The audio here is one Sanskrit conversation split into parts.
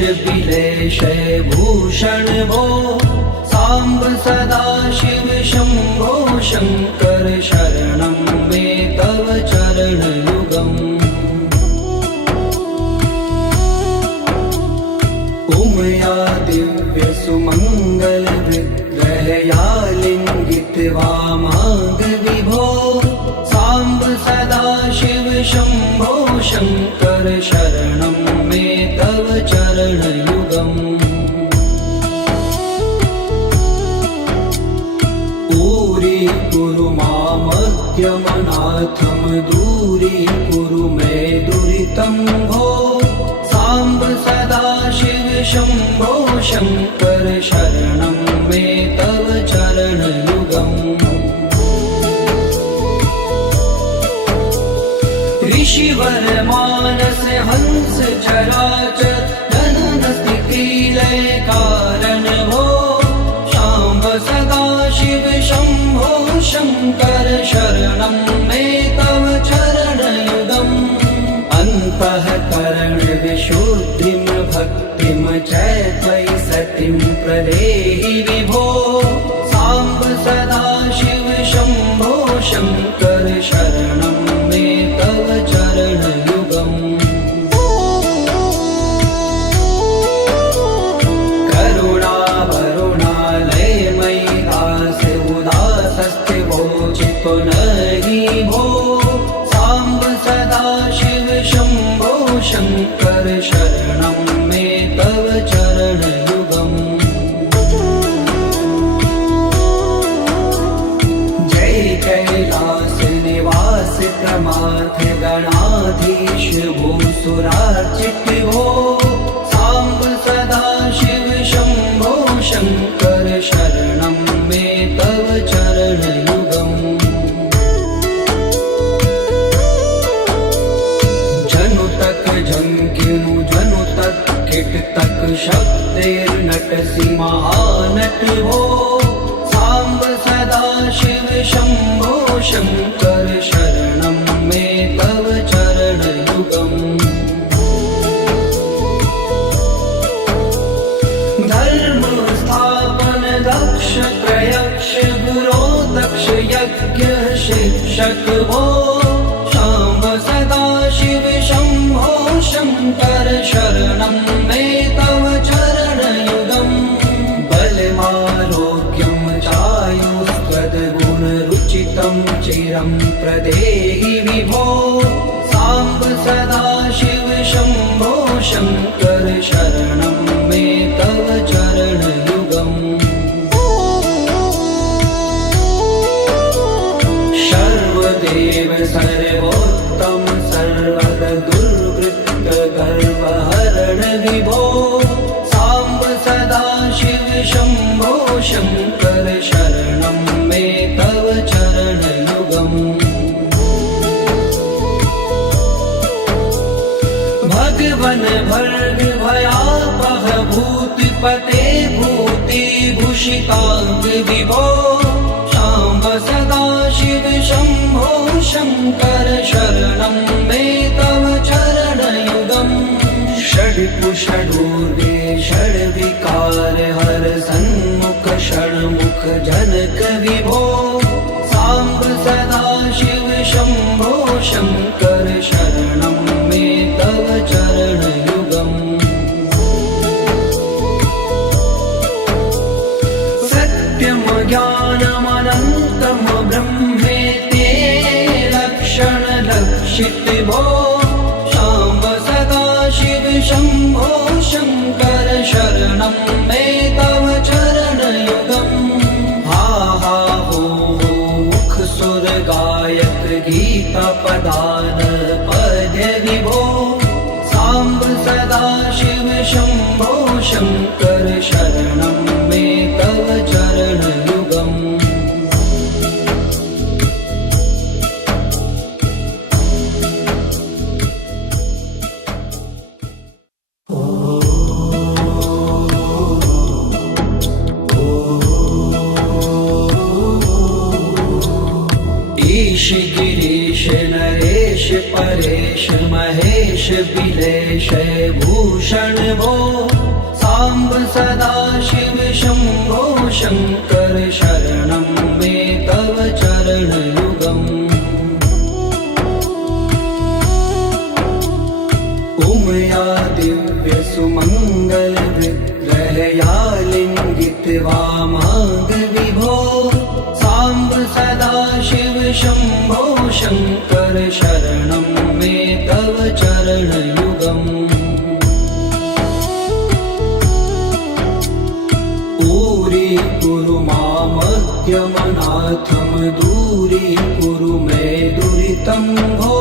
विलेशय भूषण भो साम्ब सदा शिव शम्भो शङ्कर शरणं मे तव चरणयुगम् उमया दिव्य सुमङ्गल विग्रहया लिङ्गित वामाङ्ग विभो साम्ब सदा शिव शम्भो शङ्कर शरणं मे तव चरणयुगम् दूरीकुरु मामद्यमनाथं दूरीकुरु मे दुरितं भो साम्ब सदा शिव शम्भो शङ्कर शरणं मे तव चरणयुगम् ऋषिवर मानस हंस चराचर जनन स्थिति लय कारण भो शाम्ब सदा शिव शम्भो शङ्कर शरणं मे तव चरणयुगम् अन्तःकरण विशुद्धिं भक्तिं च त्वयि सतिं प्रदेहि विभो साम्ब सदा शिव शम्भो शङ्कर शरणं मे तव चरणयुगम् पुनरि भो साम्ब सदा शिव शम्भो शङ्कर शरणं मे तव चरणयुगम् जय कैलास निवास प्रमाथ गणाधीश भूसुरार्चित भो साम्ब सदा शिव शम्भो शङ्कर शरणं मे तव चरणयुगम् झंकिनु जनु तक किट तक शब्देर्नटसि महानट भो साम्ब सदा शिव शम्भो शङ्कर शरणं मे तव चरणयुगम् धर्म स्थापन दक्ष प्रयक्ष गुरो दक्ष यज्ञ शिक्षक भो शाम्ब सदा शिव शम्भो शङ्कर शरणं मे तव चरणयुगम् बलमारोग्यं चायुस्त्वद्गुणरुचितं चिरं प्रदेहि विभो साम्ब सदा शिव शम्भो शङ्कर शरणं मे तव चरणयुगम् सर्वदेव सर्वोत्तम सर्वद दुर्वृत्त गर्वहरण विभो साम्ब सदा शिव शम्भो शङ्कर शरणं मे तव चरणयुगम् भगवन भर्ग भयापह भूतिपते भूतिभूषिताङ्ग विभो साम्ब सदा शिव शम्भो शङ्कर शरणं मे तव चरणयुगम् षड्कुषडूर्वे षड्विकार हर सन्मुख षण्मुख जनक विभो साम्ब सदा शिव शम्भो शङ्कर शरणं मे तव चरणयुगम् सत्यं ज्ञानमनन्तं ब्रह्मेते लक्षणलक्षित भो साम्ब सदा शिव शम्भो शङ्कर शरणं मे तव चरणयुगम् हा हा हो मुख सुर गायक गीता पदान पद्य विभो साम्ब सदा शिव शम्भो शङ्कर शरणं मे तव चरणयुगम् ईश गिरीश नरेश परेश महेश विलेशय भूषण भो साम्ब सदा शिव शम्भो शङ्कर शरणं मे तव चरणयुगम् उमया दिव्य सुमङ्गल विग्रहया लिङ्गित्वा माग विभो साम्ब सदा शिव शम्भो शङ्कर शरणं मे तव चरणयुगम् दूरी मामद्यमनाथं दूरीकुरु मे दुरितं भो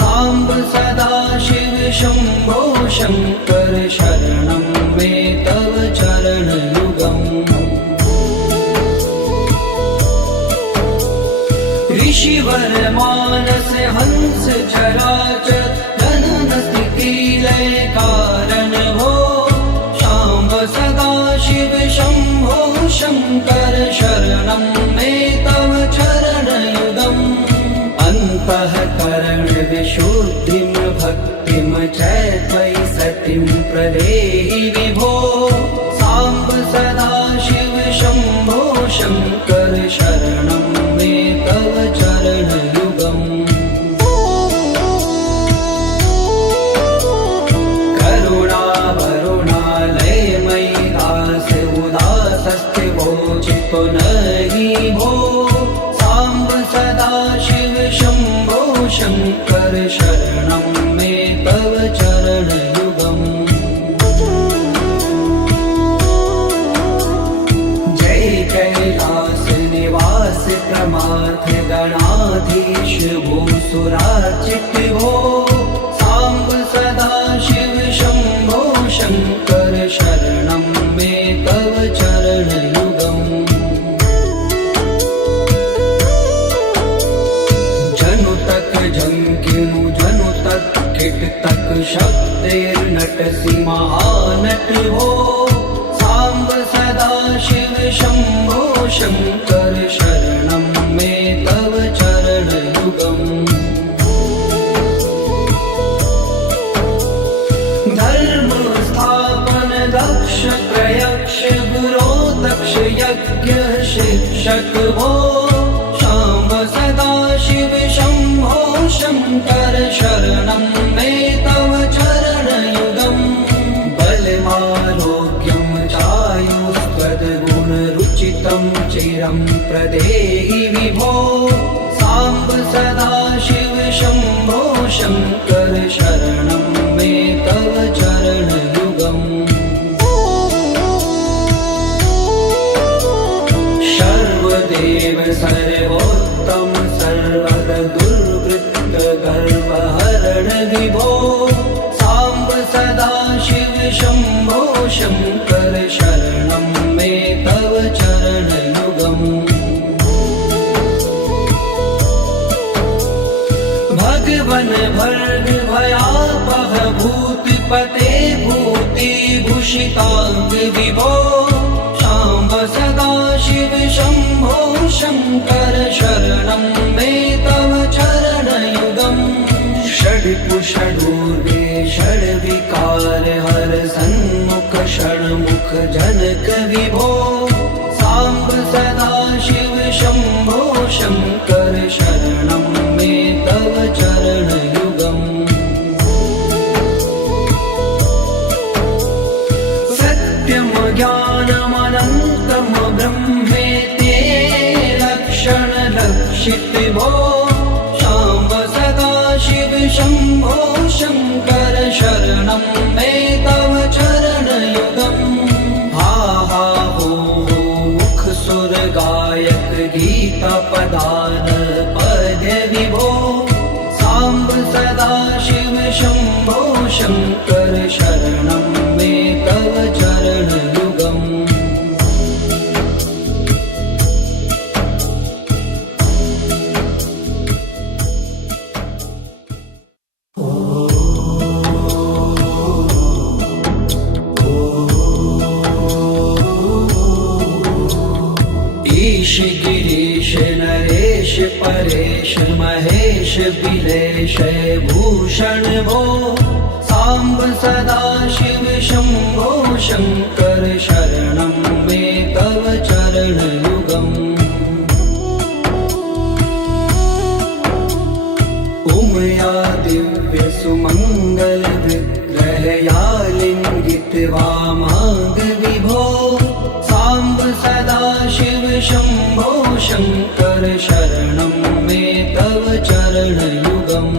साम्ब सदा शिव शम्भो शङ्कर शरणं मे तव चरणयुगम् ऋषिवर मानस हंस चराचर जनन स्थिति लय कारण भो शाम्ब सदा शिव शम्भो शङ्कर शरणं मे तव चरणयुगम् अन्तःकरण विशुद्धिं भक्तिं च त्वयि सतिं प्रदेहि विभो साम्ब सदा शिव शम्भो शङ्कर शरणं मे तव चरणयुगम् चितो नहि भो साम्ब सदा शिव शम्भो शङ्कर शरणं मे तव चरणयुगम् जय कैलास निवास प्रमाथ गणाधीश भूसुरार्चित भो साम्ब सदा शिव शम्भो शङ्कर शरणं मे तव चरणयुगम् जंकिनु जनु तक किट तक शक्तिर्नटसि महानट हो साम्ब सदा शिव शम्भो शङ्कर शरणं मे तव चरणयुगम् धर्म स्थापन दक्ष प्रयक्ष गुरो दक्ष यज्ञ शिक्षक हो शाम्ब सदा शिव शम्भो शङ्कर शरणं मे तव चरणयुगम् बलमारोग्यं चायुस्त्वद्गुणरुचितं चिरं प्रदेहि विभो साम्ब सदा शिव शम्भो शङ्कर शरणं मे तव चरणयुगम् सर्वदेव सर्वोत्तम सर्वद दुर्वृत्त गर्वहरण विभो साम्ब सदा शिव शम्भो शङ्कर शरणं मे तव चरणयुगम् भगवन भर्ग भयापह भूतिपते भूतिभूषिताङ्ग विभो साम्ब सदा शिव शम्भो शङ्कर शरणं मे तव चरणयुगम् षड्कुषडूर्वे षड्विकार हर सन्मुख षण्मुख जनक विभो साम्ब सदा शिव शम्भो शङ्कर शरणं मे तव चरणयुगम् सत्यं ज्ञानमनन्तं ब्रह्मेते लक्षणलक्षित भो शाम्ब सदा शिव शम्भो शङ्कर शरणं मे तव चरणयुगम् हा हा हो मुख सुर गायक गीता पदान पद्य विभो साम्ब सदा शिव शम्भो शङ्कर शरणं मे तव चरणयुगम् ईश गिरीश नरेश परेश महेश बिलेश भूषण भो सांब सदा शिव शंभो शंकर शरणं मे तव चरणयुगम् उमया दिव्य सुमंगल विग्रहया लिंगित वामांग विभो सांब सदा शिव शंभो शंकर शरणं मे तव चरणयुगम्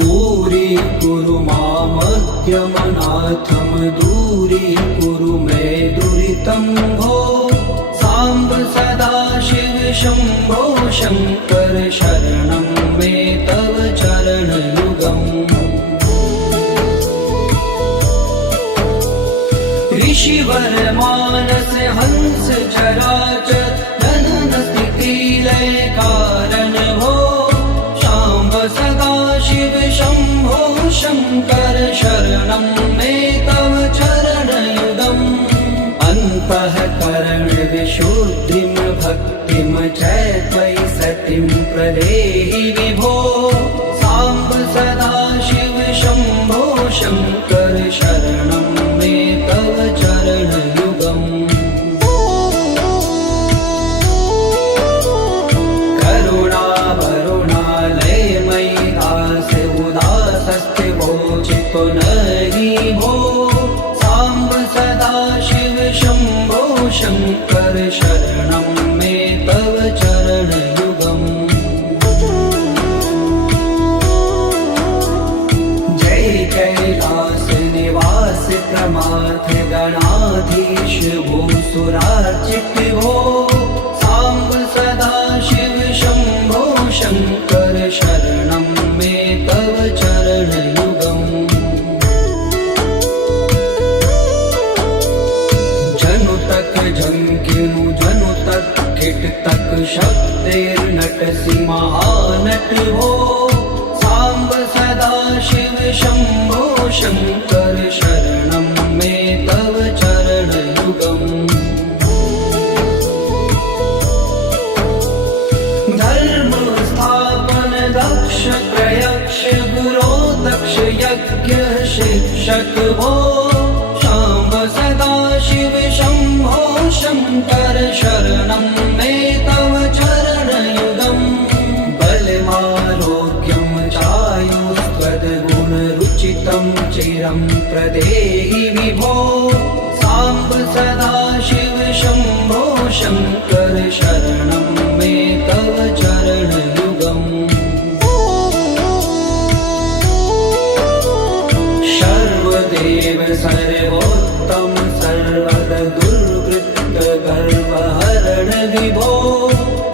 दूरी मामज्ञमनाथं दूरी कुरु मे दुरितं भो सांब सदा शिव शंभो शंकर शरणं मे तव चरणयुगम् ऋषिवर मानस हंस चराचर जनन स्थिति लय कारण भो सांब सदा शिव शंभो शंकर शरणं मे तव चरणयुगम् अन्तःकरण विशुद्धिं भक्तिं च त्वयि सतिं प्रदेहि विभो सांब सदा शिव शंभो शंकर शरणं मे तव चरणयुगम् चितो नहि भो सांब सदा शिव शंभो शंकर शरणं मे तव चरणयुगम् जय कैलास निवास प्रमाथ गणाधीश भूसुरार्चित भो सांब सदा शिव शंभो शंकर शरणं मे तव चरणयुगम् जनु तक झंकिनु जनु तक किट तक शब्देर्नटसि महानट हो सांब सदा शिव शंभो शंकर शरणं मे तव चरणयुगम् धर्म स्थापन दक्ष प्रयक्ष गुरो दक्ष यज्ञ शिक्षक भो सांब सदा शिव शंभो शंकर शरणं मे तव चरणयुगम् बलमारोग्यं चायुस्त्वद्गुणरुचितं चिरं प्रदेहि विभो सांब सदा शिव शंभो शंकर शरणं मे तव चरणयुगम् सर्वदेव सर्वोत्तम सर्वद दुर्वृत्त गर्वहरण विभो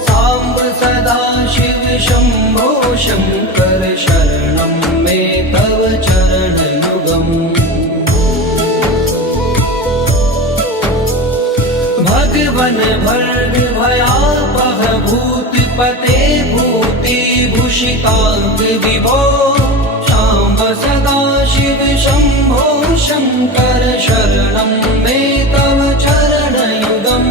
सांब सदा शिव शंभो शंकर शरणं मे तव चरणयुगम् भगवन भर्ग भयापह भूतपते भूतिभूषितांग विभो सांब सदा शिव शंभो शंकर शरणं मे तव चरणयुगम्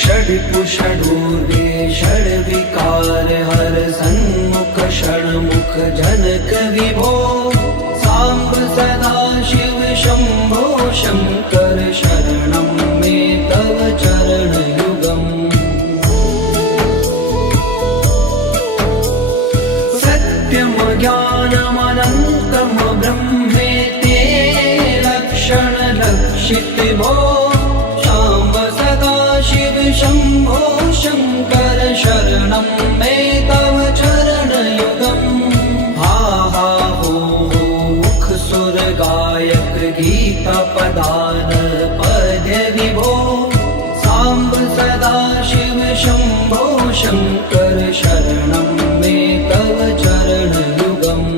षड्कुषडूर्वे षड्विकार हर सन्मुख षण्मुख जनक विभो सांब सदा शिव शंभो शंकर शरणं मे तव चरणयुगम् सत्यं ज्ञानमनन्तं ब्रह्मेति लक्षण लक्षित भो सांब सदा शिव शंभो शंकर शरणं मे तव चरणयुगम् हा हा हो मुख सुर गायक गीता पदान पद्य विभो सांब सदा शिव शंभो शंकर शरणं मे तव चरणयुगम्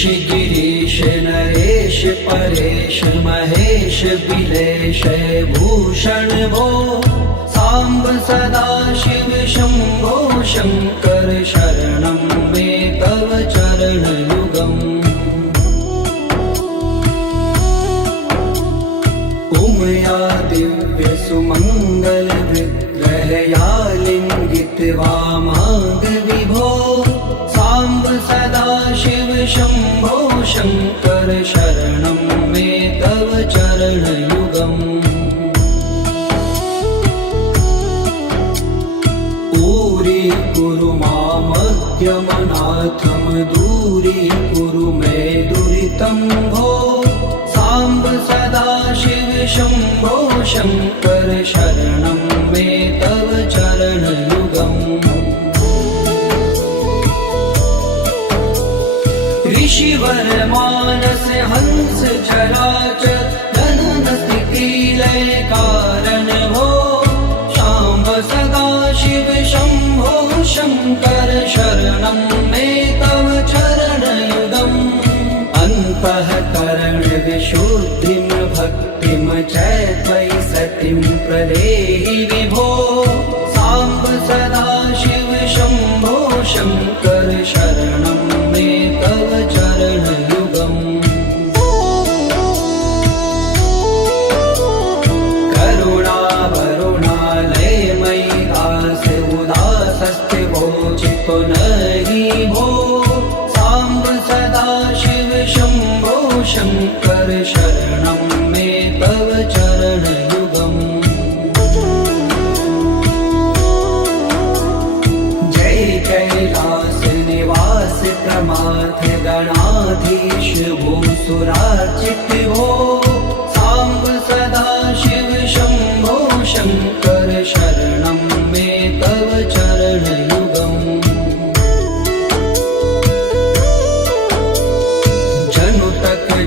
गिरीश नरेश परेश महेश बिलेश भूषण भो सांब सदा शिव शंभो शंकर शरणं मे तव चरणयुगम् उमया दिव्य सुमंगल विग्रहया लिंगित वामांग विभो सांब सदा शिव शंभो शंकर शरणं मे तव चरणयुगम् कुरु मामद्यमनाथं दूरीकुरु मे दुरितं भो सांब सदा शिव शंभो शंकर शरणं मे तव चरणयुगम् ऋषिवर मानस हंस चराचर जनन स्थिति लय कारण भो सांब सदा शिव शंभो शंकर शरणं मे तव चरणयुगम् अन्तःकरण विशुद्धिं भक्तिं च त्वयि सतिं प्रदेहि विभो सांब सदा शिव शंभो शंकर शरणं मे तव चरणयुगम् नहि भो सांब सदा शिव शंभो शंकर शरणं मे तव चरणयुगम् जय कैलास निवास प्रमाथ गणाधीश भूसुरार्चित भो सांब सदा शिव शंभो शंकर शरणं मे तव चरणयुगम्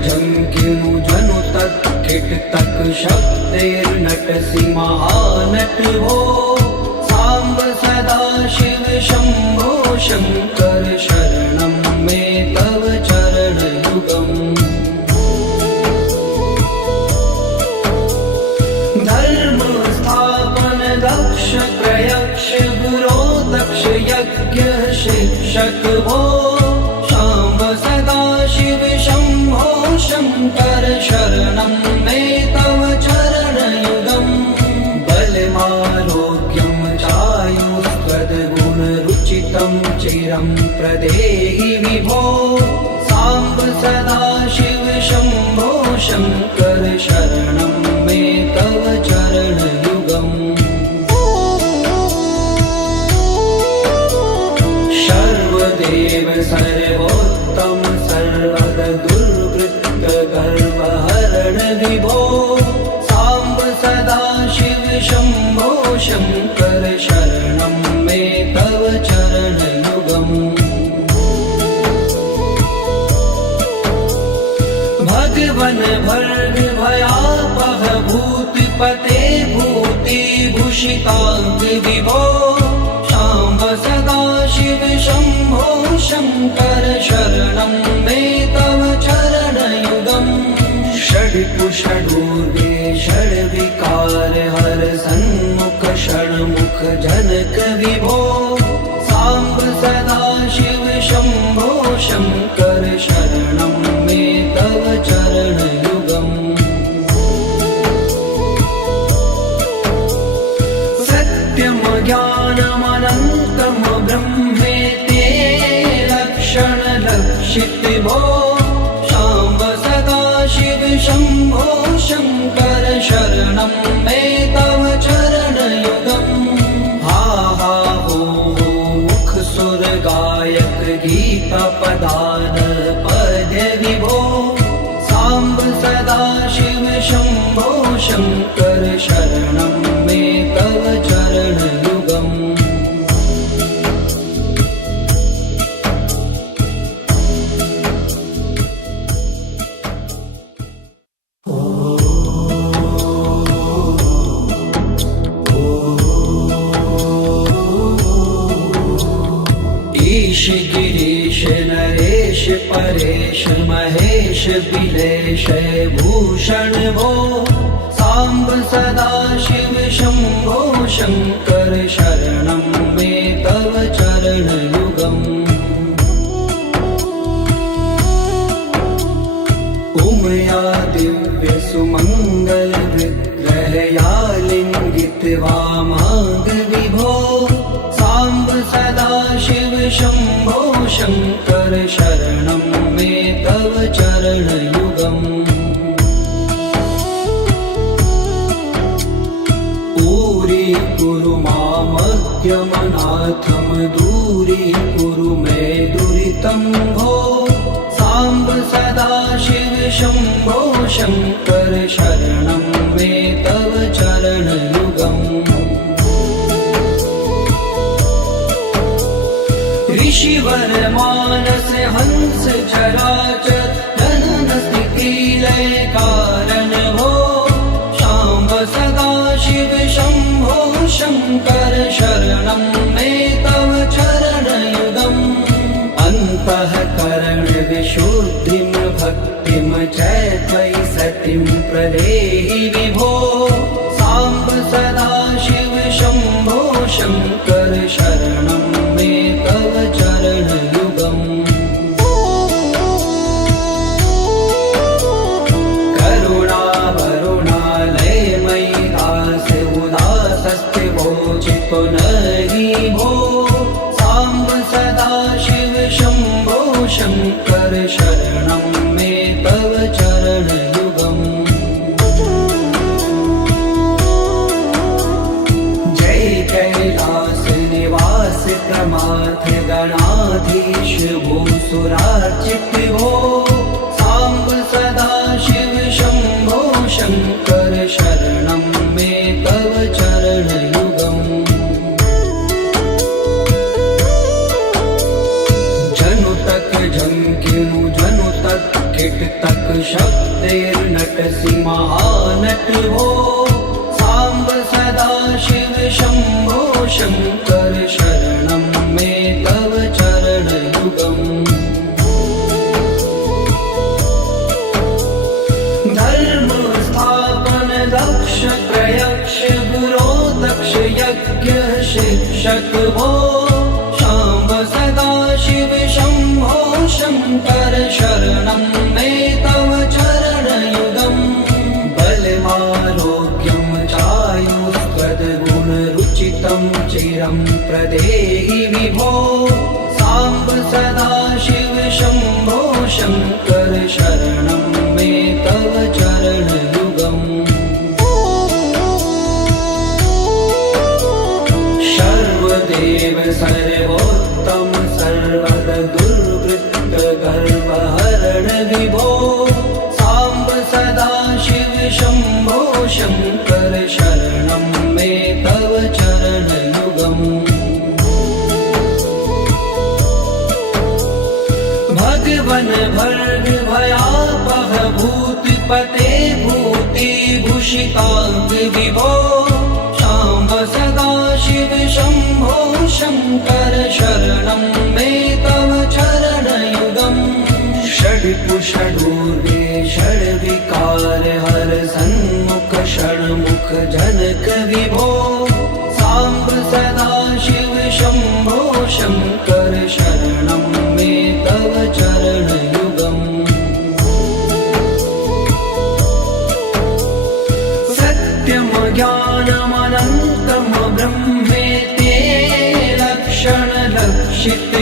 झंकिनु जनु तक किट तक शब्दैर्नटसि महानट भो सांब सदा शिव शंभो शंकर शरणं मे तव चरणयुगम् धर्म स्थापन दक्ष प्रयक्ष गुरो दक्ष यज्ञ शिक्षक भो सांब सदा शिव शंभो शंकर शरणं मे तव चरणयुगम् बलमारोग्यं चायुस्त्वद्गुणरुचितं चिरं प्रदेहि विभो सांब सदा शिव शंभो शंकर शरणं मे तव चरणयुगम् सर्वदेव सर्वोत्तम सर्वद दुर्वृत्त गर्वहरण विभो सांब सदा शिव शंभो शंकर शरणं मे तव चरणयुगम् भगवन भर्ग भयापह भूतिपते भूतिभूषितांग विभो सांब सदा शिव शंभो शंकर शरणं मे तव चरणयुगम् षड्कुषडूर्वे षड्विकार हर सन्मुख षण्मुख जनक विभो सांब सदा शिव शंभो शंकर शरणं मे तव चरणयुगम् सत्यम ज्ञानमनन्तं ब्रह्मेते लक्षण लक्षित भो सांब सदा शिव शंभो शंकर शरणं मे तव चरणयुगम् हा हा हो मुख सुर गायक गीता पदान पद्य विभो सांब सदा शिव शंभो शंकर शरणं मे तव चरणयुगम् महेश बिलेश भूषण भो सांब सदा शिव शंभो शंकर शरणं मे तव चरण युगम् उमया दिव्य सुमंगल विग्रहया लिंगित वामांग विभो सांब सदा शिव शंभो शंकर शरणं मे तव चरण युगम् कुरु मामज्ञमनाथं दूरी कुरु मे दुरितं भो सांब सदा शिव शंभो शंकर शरणं मे तव चरण युगम् ऋषिवर मानस हंस चराचर जनन स्थिति लय कारण भो सांब सदा शिव शंभो शंकर शरणं मे तव चरण युगम् अन्तःकरण विशुद्धिं भक्तिं च त्वयि सतिं प्रदेहि विभो सांब सदा शिव शंभो शंकर शरणं मे तव चरण युगम् चितो नहि भो सांब सदा शिव शंभो शंकर शरणं मे तव चरण युगम् जय कैलास निवास प्रमाथ गणाधीश भूसुरार्चित भो सांब सदा शिव शंभो शंकर शरणं मे तव चरण युगम् जनु तक झंकिनु जनु तक किट तक शब्देर्नटसि महानट हो सांब सदा शिव शंभो शंकर शरणं मे तव चरण युगम् धर्म स्थापन दक्ष प्रयक्ष गुरो दक्ष यज्ञ शिक्षक भो सांब सदा शिव शंभो शंकर शरणं मे तव चरण युगम् बलमारोग्यं चायुष्पदगुण रुचितं चिरं प्रदेहि विभो सांब सदा शिव शंभो शंकर शरणं मे तव चरण युगम् सर्वदेव सर्वोत्तम सर्वद दुर्वृत्त गर्वहरण विभो सांब सदा शिव शंभो शंकर शरणं मे तव चरण युगम् भगवन भर्ग भयापह भूतिपते भूति भूषितांग विभो सांब सदा शिव शंभो शंकर शरणं मे तव चरण युगम् षड्पुषडूर्वे षड्विकार हर सन्मुख षण्मुख जनक विभो सांब सदा शिव शंभो शंकर शरणं मे तव चरण युगम् सत्यम ज्ञानमनन्तम ब्रह्मेते लक्षण लक्षित